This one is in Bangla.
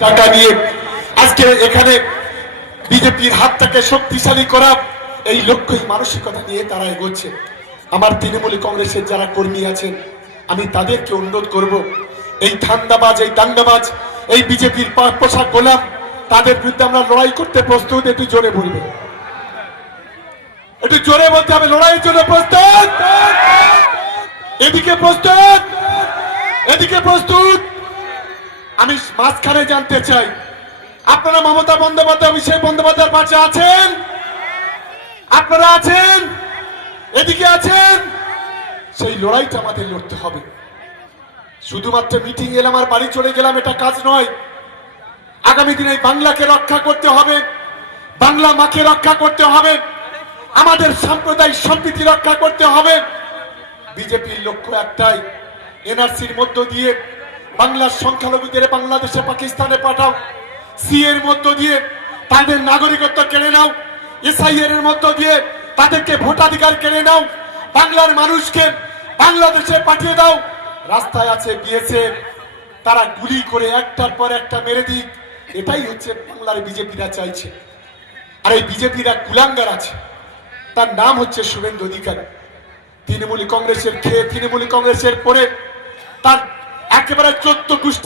টাকা নিয়ে আজকে এখানে বিজেপির হাতটাকে শক্তিশালী করা এই লক্ষ্যই মানসিকতা নিয়ে তারা এগোচ্ছে। আমার তৃণমূল কংগ্রেসের যারা কর্মী আছেন, আমি তাদেরকে অনুরোধ করব, এই ধান্দাবাজ, এই দাঙ্গাবাজ এই বিজেপির পোশাক গোলাম, তাদের বিরুদ্ধে আমরা লড়াই করতে প্রস্তুত, একটু জোরে বলবে একটু জোরে বলতে হবে, লড়াইয়ের জন্য প্রস্তুত! এদিকে প্রস্তুত! এদিকে প্রস্তুত! আমি মাঝখানে জানতে চাই, আপনারা মমতা বন্দ্যোপাধ্যায়, অভিষেক বন্দ্যোপাধ্যায়ের পাশে আছেন? আপনারা আছেন? এদিকে আছেন? সেই লড়াইটা আমাদের লড়তে হবে। শুধুমাত্র মিটিং এলাম আর বাড়ি চলে গেলাম, এটা কাজ নয়। আগামী দিনে বাংলাকে রক্ষা করতে হবে, বাংলা মাকে রক্ষা করতে হবে, আমাদের সাম্প্রদায়িক সম্প্রীতি রক্ষা করতে হবে। বিজেপির লক্ষ্য একটাই, এনআরসির মধ্য দিয়ে বাংলার সংখ্যালঘুদের বাংলাদেশে পাকিস্তানে পাঠাও। সি এর মধ্য দিয়ে তাদের নাগরিকত্ব কেড়ে নাও। এসআইএর এর মধ্য দিয়ে তাদেরকে ভোটাধিকার কেড়ে নাও। বাংলার মানুষকে বাংলাদেশে পাঠিয়ে দাও। রাস্তায় আছে বিএসএফ তারা গুলি করে একটার পর একটা মেরে দিক। এটাই হচ্ছে বাংলার বিজেপিরা চাইছে। আর এই বিজেপিরা কুলাঙ্গার আছে। তার নাম হচ্ছে শুভেন্দু অধিকারী। তৃণমূল কংগ্রেসের খেয়ে তৃণমূল কংগ্রেসের পরে তার একেবারে চোদ্দ গোষ্ঠী